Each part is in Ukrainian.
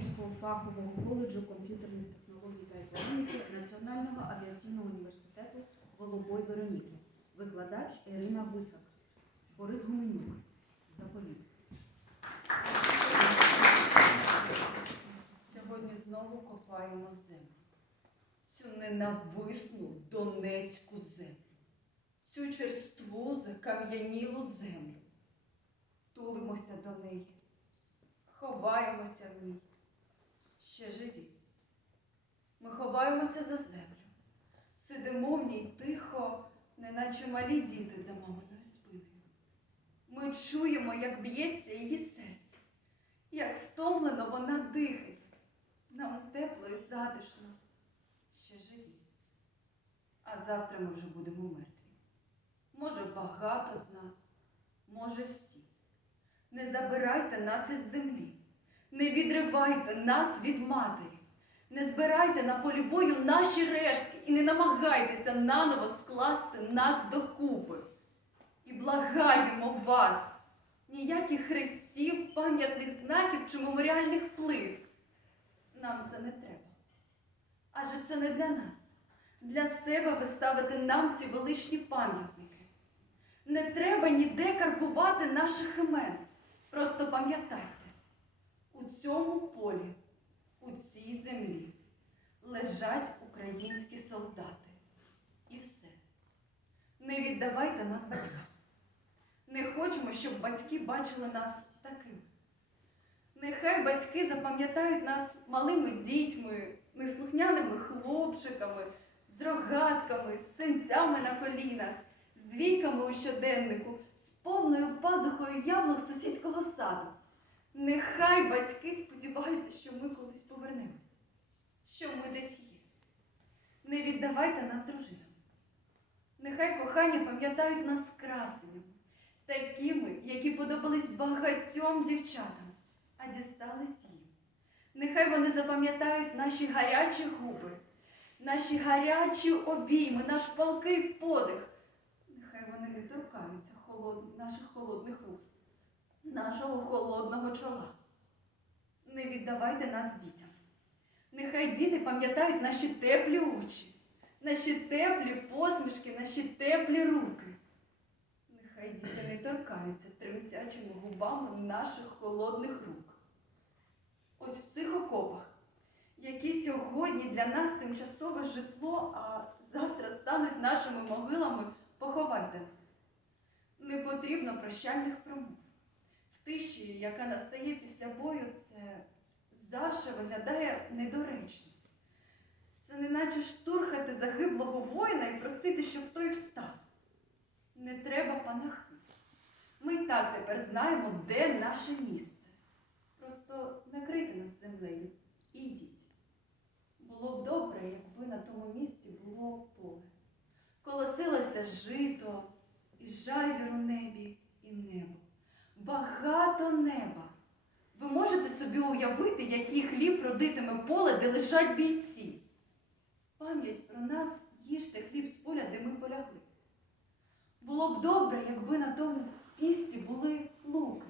Київського фахового коледжу комп'ютерних технологій та економіки Національного авіаційного університету Волобой Вероніки. Викладач Ірина Гусак. Борис Гуменюк. Заповіт. Сьогодні знову копаємо землю. Цю ненависну донецьку землю. Цю черству закам'янілу землю. Тулимося до неї, ховаємося в ній. Ще живі. Ми ховаємося за землю. Сидимо в ній тихо, неначе малі діти за маминою спиною. Ми чуємо, як б'ється її серце, як втомлено вона дихає. Нам тепло і затишно, ще живі. А завтра ми вже будемо мертві. Може, багато з нас, може всі. Не забирайте нас із землі, не відривайте нас від матері, не збирайте на полі бою наші рештки і не намагайтеся наново скласти нас докупи. І благаємо вас, ніяких хрестів, пам'ятних знаків чи меморіальних плит. Нам це не треба. Адже це не для нас. Для себе ви ставите нам ці величні пам'ятники. Не треба ніде карбувати наших імен. Просто пам'ятайте, у цьому полі, у цій землі лежать українські солдати. І все. Не віддавайте нас батькам. Не хочемо, щоб батьки бачили нас такими. Нехай батьки запам'ятають нас малими дітьми, неслухняними хлопчиками, з рогатками, з синцями на колінах, з двійками у щоденнику, з повною пазухою яблук сусідського саду. Нехай батьки сподіваються, що ми колись повернемось, що ми десь є. Не віддавайте нас дружинам. Нехай кохані пам'ятають нас красенями, такими, які подобались багатьом дівчатам а дістались їм. Нехай вони запам'ятають наші гарячі губи, наші гарячі обійми, наш палкий подих. Нехай вони не торкаються холод... наших холодних вуст, нашого холодного чола. Не віддавайте нас дітям. Нехай діти пам'ятають наші теплі очі, наші теплі посмішки, наші теплі руки. Нехай діти не торкаються тремтячими губами наших холодних рук. Ось в цих окопах, які сьогодні для нас тимчасове житло, а завтра стануть нашими могилами, поховайте нас. Не потрібно прощальних промов. Тиші, яка настає після бою, це завжди виглядає недоречно. Це неначе штурхати загиблого воїна і просити, щоб той встав. Не треба панахи. Ми й так тепер знаємо, де наше місце. Просто накрийте нас землею і йдіть. Було б добре, якби на тому місці було поле. Колосилося жито, і жайвір у небі, і небо. Багато неба. Ви можете собі уявити, який хліб родитиме поле, де лежать бійці. Пам'ять про нас їжте хліб з поля, де ми полягли. Було б добре, якби на тому місці були луки.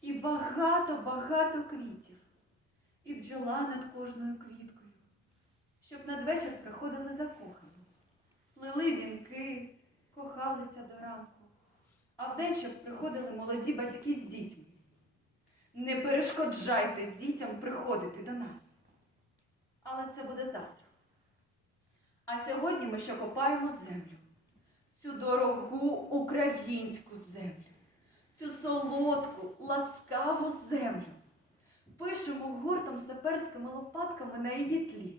І багато-багато квітів, і бджола над кожною квіткою, щоб надвечір приходили закохані, плели вінки, кохалися до ранку, а вдень, щоб приходили молоді батьки з дітьми. Не перешкоджайте дітям приходити до нас. Але це буде завтра. А сьогодні ми ще копаємо землю, цю дорогу українську землю цю солодку, ласкаву землю. Пишемо гуртом саперськими лопатками на її тлі.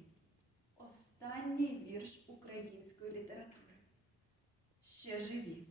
Останній вірш української літератури. Ще живі.